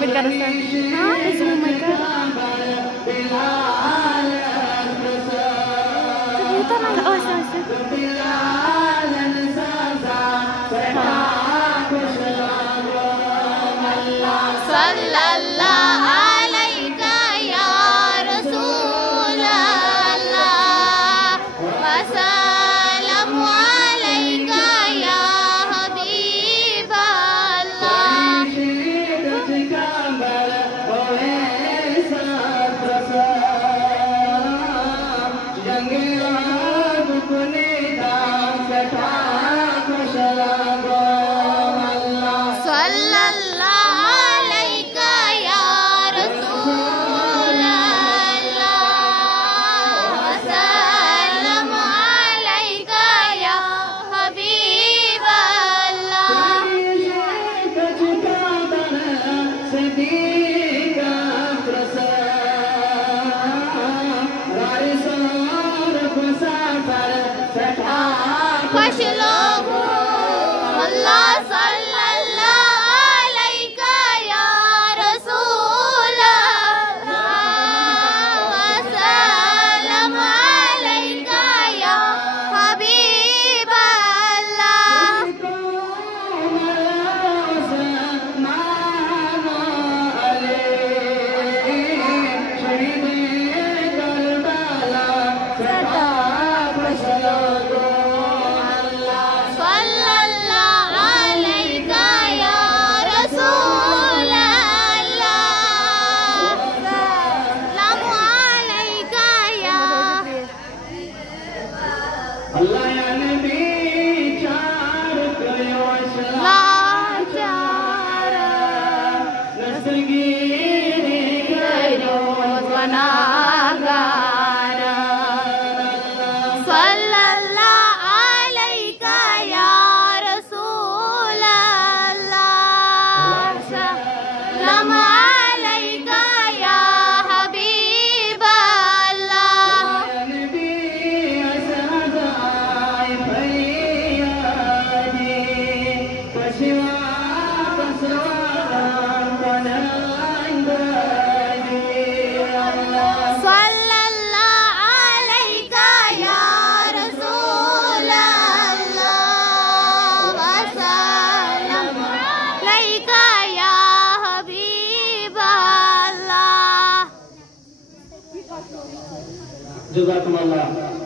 Berkata हाँ इसमें मैं कर ternyata nggak oh sallallahu alaika ya Rasulullah wa salamu alaika ya Habiballah. Allah ya Nabi चार कयो लाचार नसगिरी कयो वनागार सल्लल्लाहु अलैका या रसूलल्लाह सल्लम अलैका या हबीबल्लाह. Jazakumullah.